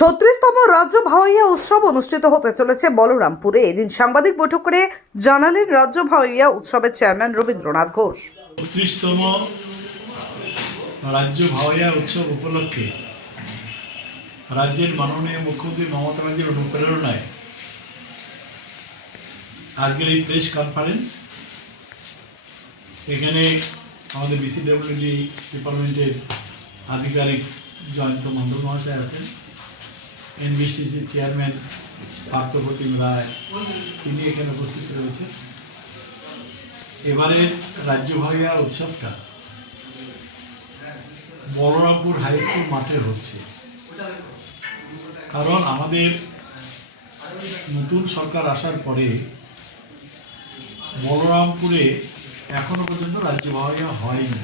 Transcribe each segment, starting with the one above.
ছত্রিশতম রাজ্য ভাওয়াইয়া উৎসব অনুষ্ঠিত হতে চলেছে বলরামপুরে। এদিন সাংবাদিক বৈঠক করে জানালেন রাজ্য ভাওয়াইয়া উৎসবের চেয়ারম্যান রবীন্দ্রনাথ ঘোষ। বত্রিশতম রাজ্য ভাওয়াইয়া উৎসব উপলক্ষে রাজ্যের মাননীয় মুখ্যমন্ত্রী মমতা ব্যানার্জির অনুপ্রেরণায় আজকের এই প্রেস কনফারেন্স এখানে আমাদের বিসিডব্লিউডি ডিপার্টমেন্টের আধিকারিক জয়ন্ত মন্ডল মহাশয় আছেন। এনবিসিসি চেয়ারম্যান পার্থপ্রতিম রায়, তিনি এখানে উপস্থিত রয়েছেন। এবারের রাজ্য ভাইয়া উৎসবটা বলরামপুর হাই স্কুল মাঠে হচ্ছে। কারণ আমাদের নতুন সরকার আসার পরে বলরামপুরে এখনও পর্যন্ত রাজ্য ভাওয়াইয়া হয়নি।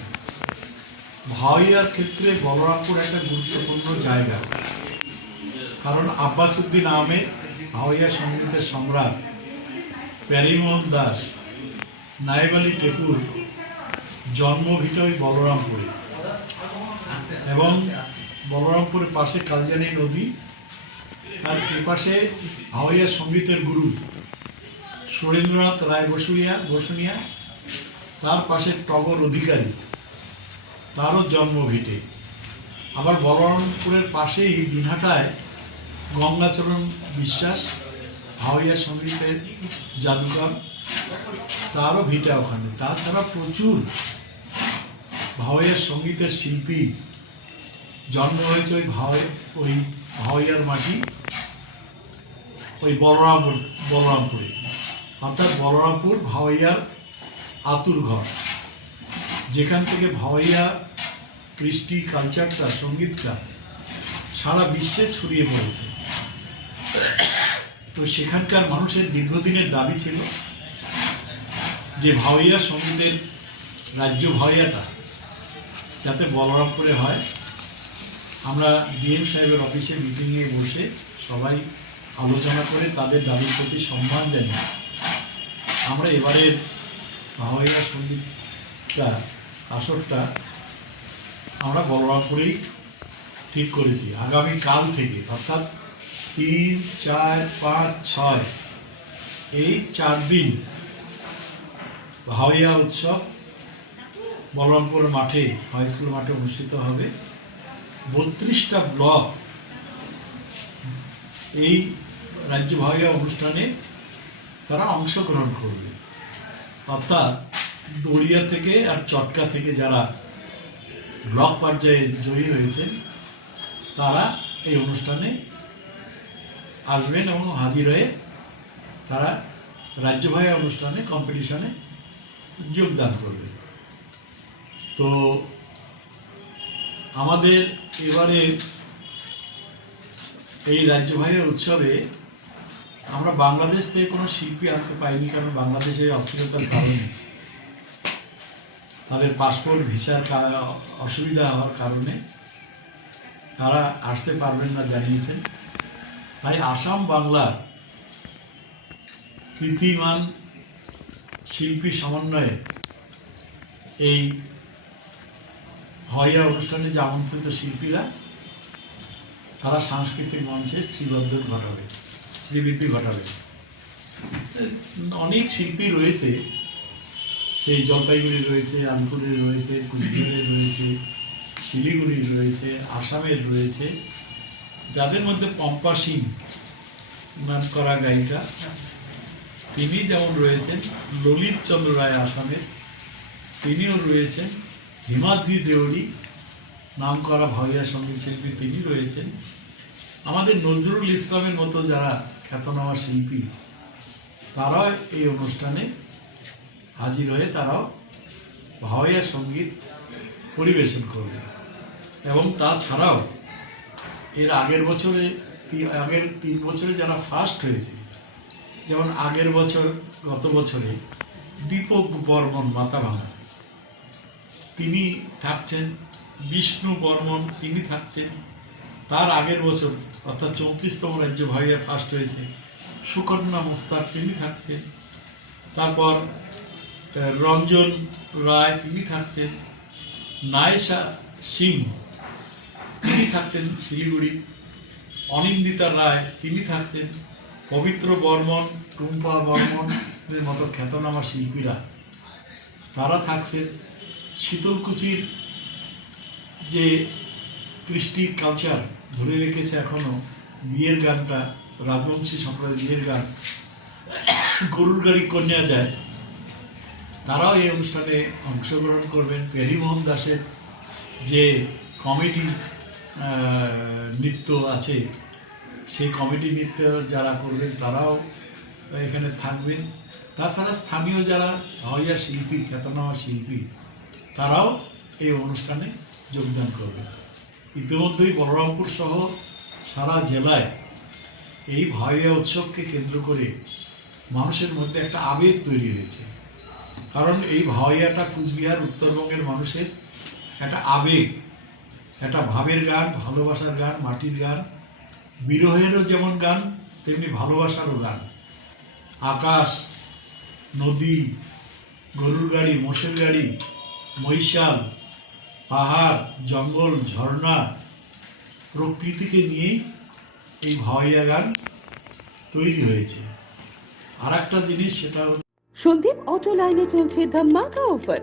ভাওয়াইয়ার ক্ষেত্রে বলরামপুর একটা গুরুত্বপূর্ণ জায়গা। কারণ আব্বাস উদ্দিন আহমেদ ভাওয়াইয়া সঙ্গীতের সম্রাট প্যারিমোহন দাস, নায়েব আলী টেপুর জন্মভিট ওই বলরামপুরে এবং বলরামপুরের পাশে কালজানি নদী। তার পাশে হাওয়াইয়া সঙ্গীতের গুরু সুরেন্দ্রনাথ রায় বসুরিয়া, বসুনিয়া। তার পাশে টগর অধিকারী, তারও জন্ম ভিটে। আবার বলরামপুরের পাশেই দিনহাটায় গঙ্গাচরণ বিশ্বাস হাওয়াইয়া সঙ্গীতের জাদুকর তারও ভিটা ওখানে। তাছাড়া প্রচুর ভাওয়াইয়ার সঙ্গীতের শিল্পী জন্ম হয়েছে ওই ভাওয়াই ওই ভাওয়াইয়ার মাটি, ওই বলরামপুর, বলরামপুরে। অর্থাৎ বলরামপুর ভাওয়াইয়ার আতুর ঘর। যেখান থেকে ভাওয়াইয়া কৃষ্টি কালচারটা সঙ্গীতটা সারা বিশ্বে ছড়িয়ে পড়েছে। তো সেখানকার মানুষের দীর্ঘদিনের দাবি ছিল যে ভাওয়াইয়া সঙ্গীতের রাজ্য ভাওয়াইয়াটা যাতে বলরামপুরে হয়। আমরা ডিএম সাহেবের অফিসে মিটিংয়ে বসে সবাই আলোচনা করে তাদের দাবির প্রতি সম্মান জানিয়ে আমরা এবারের ভাওয়াইয়া সঙ্গীতটা আসরটা আমরা বলরামপুরেই ঠিক করেছি। আগামী কাল থেকে, অর্থাৎ তিন, চার, পাঁচ, ছয়। এই চার দিন ভাওয়াইয়া উৎসব বলরামপুর মাঠে হাই স্কুল মাঠে অনুষ্ঠিত হবে। বত্রিশটা ব্লক এই রাজ্য ভাওয়াইয়া অনুষ্ঠানে তারা অংশগ্রহণ করবে। অর্থাৎ দড়িয়া থেকে আর চটকা থেকে যারা ব্লক পর্যায়ে জয়ী হয়েছেন, তারা এই অনুষ্ঠানে আসবেন এবং হাজির হয়ে তারা রাজ্য ভাইয়া অনুষ্ঠানে কম্পিটিশনে যোগদান করবে তো আমাদের এবারে এই রাজ্য ভাইয়া উৎসবে আমরা বাংলাদেশ থেকে কোনো শিল্পী আনতে পাইনি, কারণ বাংলাদেশে অস্থিরতার কারণে। তাদের পাসপোর্ট, ভিসার অসুবিধা হওয়ার কারণে তারা আসতে পারবেন না, জানিয়েছেন। তাই আসাম বাংলার কৃতিমান শিল্পী সমন্বয়ে এই হইয়া অনুষ্ঠানে যে আমন্ত্রিত শিল্পীরা, তারা সাংস্কৃতিক মঞ্চে শ্রীবদ্ধ ঘটাবে শ্রীবৃদ্ধি ঘটাবে। অনেক শিল্পী রয়েছে, সেই জলপাইগুড়ির রয়েছে আলিপুরের রয়েছে কুচবিহারের রয়েছে শিলিগুড়ির রয়েছে, আসামের রয়েছে। যাদের মধ্যে পম্পা সিং নাম করা গায়িকা, তিনি যেমন রয়েছেন ললিত চন্দ্র রায় আসামের তিনিও রয়েছেন হিমাদ্রি দেওরি নাম করা ভাইয়া সংগীত শিল্পী তিনি রয়েছেন। আমাদের নজরুল ইসলামের মতো যারা খ্যাতনামা শিল্পী, তারাও এই অনুষ্ঠানে হাজির হয়ে তারাও ভাওয়াইয়া সংগীত পরিবেশন করবে এবং তাছাড়াও এর আগের বছরে আগের তিন বছরে যারা ফার্স্ট হয়েছে, যেমন আগের বছর, গত বছরে, দীপক বর্মন মাতাভাঙা তিনি থাকছেন, বিষ্ণু বর্মন, তিনি থাকছেন। তার আগের বছর, অর্থাৎ চৌত্রিশতম রাজ্য ভাইয়া ফার্স্ট হয়েছে, সুকন্যা মোস্তাক, তিনি থাকছেন। তারপর রঞ্জন রায়, তিনি থাকছেন। নায়েশা সিং তিনি থাকছেন শিলিগুড়ি। অনিন্দিতা রায়, তিনি থাকছেন পবিত্র বর্মন, টুম্পা বর্মনের মতো খ্যাতনামা শিল্পীরা। তারা থাকছেন শীতলকুচির যে কৃষ্টি কালচার, ধরে রেখেছে এখনও বিয়ের গানটা, রাজবংশী সম্প্রদায়ের বিয়ের গান, গরুর গাড়ি কন্যা যায়। তারাও এই অনুষ্ঠানে অংশগ্রহণ করবেন। পেরিমোহন দাসের যে কমেডি নৃত্য আছে। সেই কমেডি নৃত্য যারা করবেন তারাও এখানে থাকবেন। তাছাড়া স্থানীয় যারা ভাইয়া শিল্পী খ্যাতনামা শিল্পী, তারাও এই অনুষ্ঠানে যোগদান করবেন। ইতিমধ্যেই বলরামপুর সহ সারা জেলায় এই ভাইয়া উৎসবকে কেন্দ্র করে মানুষের মধ্যে একটা আবেগ তৈরি হয়েছে। কারণ এই ভাওয়াইয়াটা কুচবিহার, উত্তরবঙ্গের মানুষের একটা আবেগ। একটা ভাবের গান, ভালোবাসার গান, মাটির গান, বিরহেরও যেমন গান, তেমনি ভালোবাসারও গান। আকাশ, নদী, গরুর গাড়ি, মোষের গাড়ি, মহিষাল, পাহাড়, জঙ্গল, ঝর্ণা, প্রকৃতিকে নিয়েই এই ভাওয়াইয়া গান তৈরি হয়েছে। আর একটা জিনিস সেটা সন্দীপ অটো লাইনে চলছে ধামাকা অফার